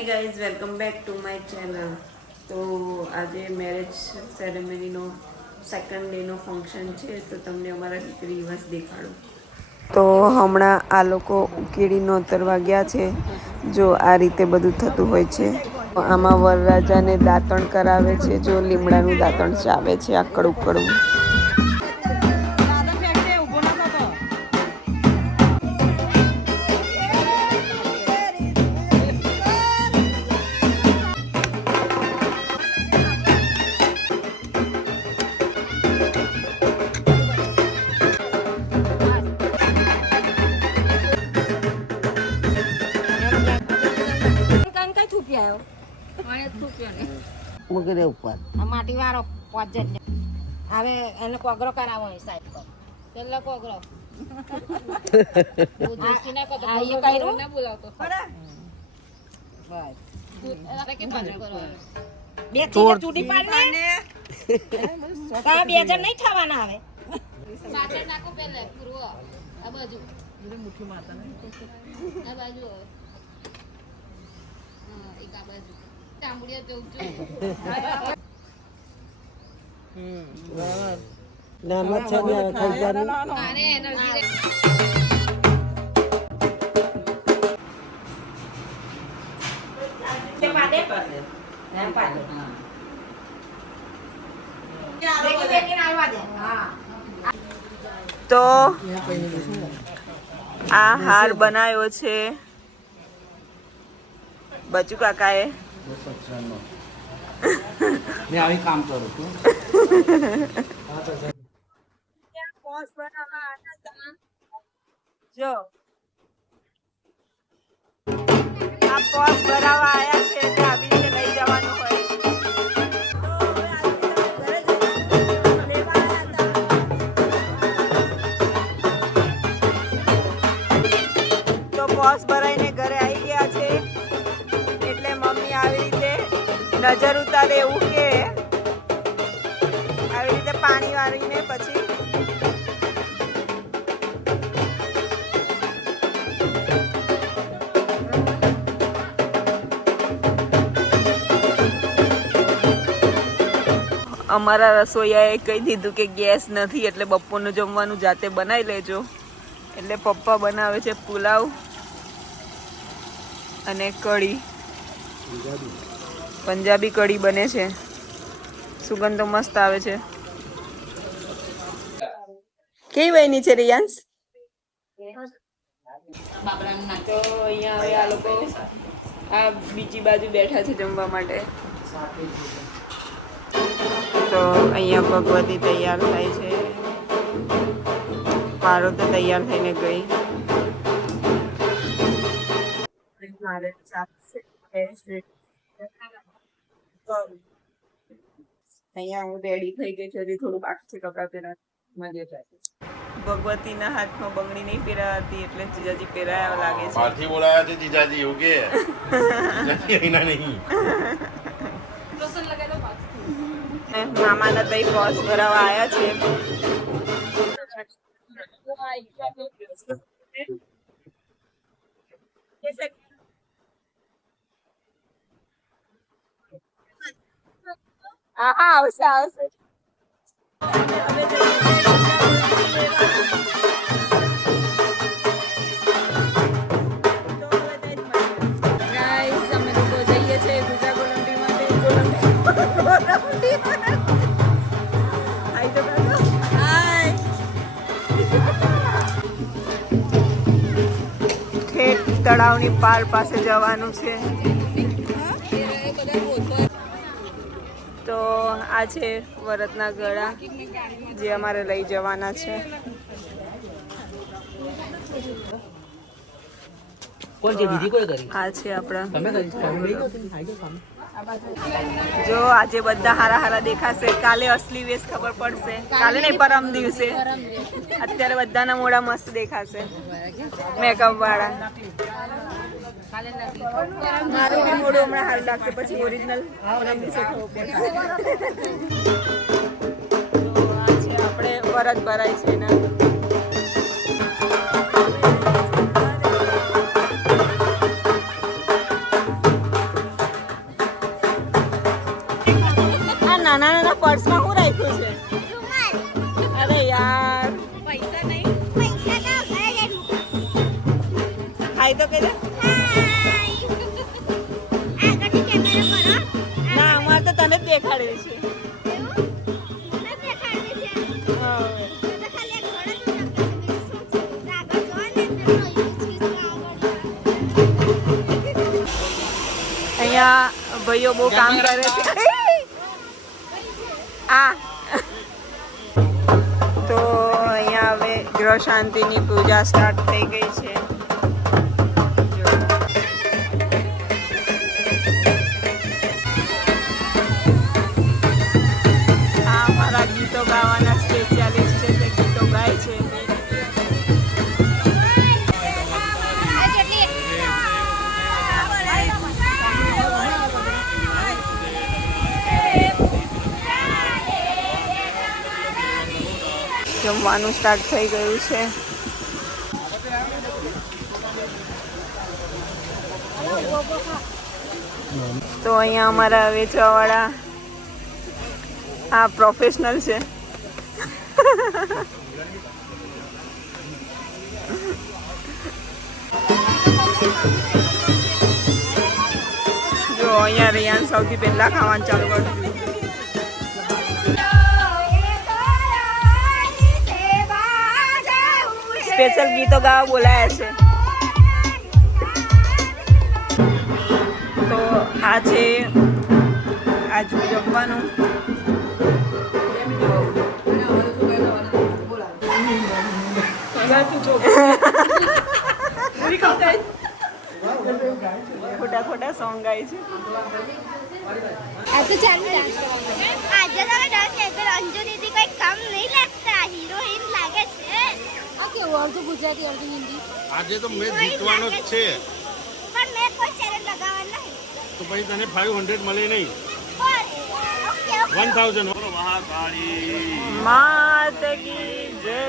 Hi guys, welcome back to my channel. તો આજે marriage સેરેમનીનો સેકન્ડ ડેનો ફંક્શન છે, તો તમને અમારા દીકરી દિવસ દેખાડું. તો હમણાં આ લોકો ઉકેડીનો ઉતરવા ગયા છે. જો આ રીતે બધું થતું હોય છે. આમાં વરરાજાને દાંતણ કરાવે છે. જો લીમડાનું દાંતણ ચાવે છે આકડું કડવું. મૂકી ઉપર માટી વાળો પોચ હવે એને કોગરો કરાવો સાહેબ પેલો કોગરો બે ચૂંટી પાડને બે જણ નહીં થવાના હવે નાખો પેલે પૂર્વ આ બાજુ મુઠ્ઠી માતા આ બાજુ એક આ બાજુ ચામડિયા જવું નાના છે ને ખૈજાની આને એનર્જી તે પાડે એમ પાડે તો આ હાર બનાવ્યો છે બચુ કાકાએ. મેં આવી કામ કરું છું. જો આ પોસ ભરાવા આયા છે એટલે આવી રીતે લઈ જવાનું હોય. તો પોસ ભરાઈને ઘરે આવી ગયા છે એટલે મમ્મી આવી રીતે નજર ઉતારે એવું કે આવી રીતે પાણી વાળીને પછી અમારા રસોઈયાએ કહી દીધું કે ગેસ નથી એટલે બપોરનું જમવાનું જાતે બનાવી લેજો. એટલે પપ્પા બનાવે છે પુલાવ અને કઢી. પંજાબી કઢી બને છે. સુગંધ તો મસ્ત આવે છે. કેવી બની છે રિયાંશ? તો અહીંયા હવે આ લોકો આ બીજી બાજુ બેઠા છે જમવા માટે. તો અહીંયા ભગવતી તૈયાર થાય છે. પારો તો તૈયાર થઈને ગઈ. અહીંયા હું રેડી થઈ ગઈ છું. હજી થોડું બાકી છે કપડા પહેરવા. ભગવતીના હાથમાં બંગડી નહીં પહેરાતી એટલે જીજાજી પહેરાયા લાગે છે. પાર્થી બોલાયા છે જીજાજી એવું કે જીજાજી એના નહીં. મામાના તઈ પોસ ભરાવા આવ્યા છે. હા આવશે આવશે. ગાઈસ અમે લોકો જઈએ છીએ ગુજા ગોલંડી માટે. હાય તો કાકા હાય. ઠેઠ તળાવની પાર પાસે જવાનું છે. તો આ છે વરતના ગળા જે અમારે લઈ જવાના છે. કોણ છે દીદી કોઈ કરી? આ છે આપણા. તમે કરી જો આજે બધા હારા હારા દેખાશે. કાલે અસલી વેશ ખબર પડશે. કાલે નહીં પરમ દિવસે. અત્યારે બધાના મોઢા મસ્ત દેખાશે મેકઅપ વાળા. મારું બી મોઢું હમણાં હારું લાગશે પછી ઓરિજિનલ પરમ દિવસે થવું પડશે. આ છે આપણે વરત ભરાય છે ને. હાય તો કહી દે. ના અમારે તો તને જ દેખાડે છે. હા. અહીંયા ભાઈઓ બહુ કામ કરે છે. આ તો અહીંયા હવે ગ્રહ શાંતિની પૂજા સ્ટાર્ટ થઈ ગઈ છે. આ મારા ગીતો ગાવાના સ્પેશિયાલિસ્ટ છે, તે ગીતો ગાય છે. જમવાનું સ્ટાર્ટ થઈ ગયું છે. તો અહીંયા અમારા વેચવાવાળા આ પ્રોફેશનલ છે. જો અહીંયા રિયાન સૌથી પહેલા ખાવાનું ચાલુ કર્યું. સ્પેશિયલ ગીતો ગાવા બોલાયા છે. તો આ છે આજ જમવાનું. ખોટા ખોટા સોંગ ગાય છે. આજે તમે ડાન્સ કર્યો. અંજુ દીદી કોઈ કમ નહીં લાગતા, હિરોઈન લાગે છે. આ કેવું અડધું ગુજરાતી અડધું હિન્દી? આજે તો મેચ જીતવાનો જ છે, પણ મેં કોઈ ચેનલ લગાવવા નહીં. તો પછી તને 500 મળે નહીં, ઓકે ઓકે 1000. મહાકાળી માત કી જય.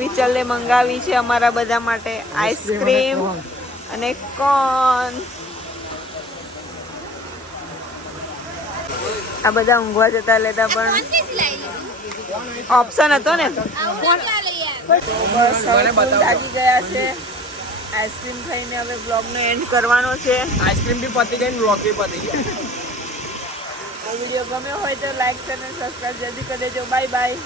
વિચલે મંગાવી છે અમારા બધા માટે આઈસ્ક્રીમ અને કોન. આ બધા ઊંઘવા જતા લેતા પણ ઓપ્શન હતો ને. બસ હવે ફૂલ લાગી ગયા છે. આઈસ્ક્રીમ ખાઈને હવે બ્લોગનો એન્ડ કરવાનો છે. આઈસ્ક્રીમ બી પતી ગઈ, બ્લોગ બી પતી ગયો. તો વિડીયો ગમ્યો હોય તો લાઈક અને સબસ્ક્રાઈબ જલ્દી કરી દેજો. Bye bye.